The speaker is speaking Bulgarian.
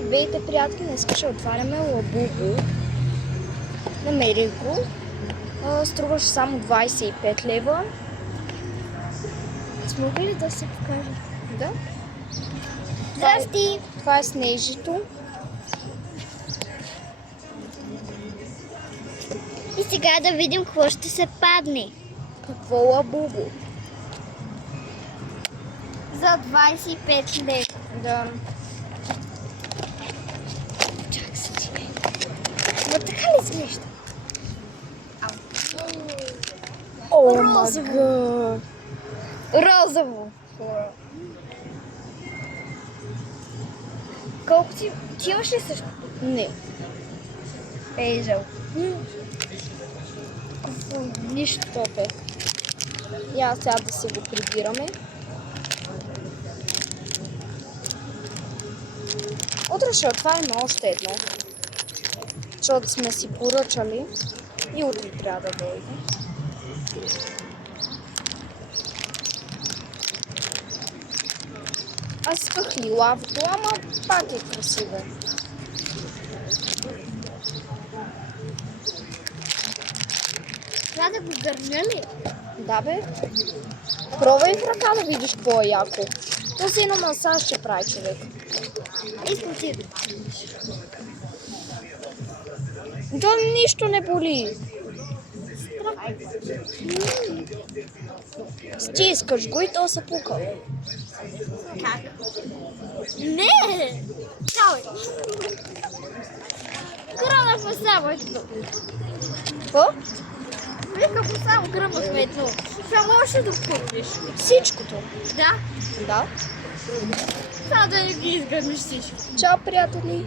Здравейте, приятели! Днес ще отваряме лабубу. Намерих го. Струваше само 25 лева. Смога ли да се покажа? Да. Здрасти! Това е снежито. И сега да видим какво ще се падне. Какво лабубу? За 25 лева. Да. Чак се ти. Но така ли изглежда? О, Розово. Розово. Колко ти имаш ли също? Не. Ежал. Нищо топе. Я сега да си го прибираме. Утре ще отварим още едно. Защото сме си поръчали. И утре трябва да дойде. Аз исках лилавото, ама пак е красиво. Трябва да го гърня ли? Да бе. Пробвай в ръка да видиш какво е яко. То си едно масаж ще прави човек. Искам ти да. То нищо не боли. Стискаш го и то се пука. Как? Не! Давай! Гръмнахме само едно. Какво? Викам го само гръмнахме едно. Само още да вкупиш. Всичкото. Да? Да. Само да не ги изгърмиш всичко. Чао, приятели!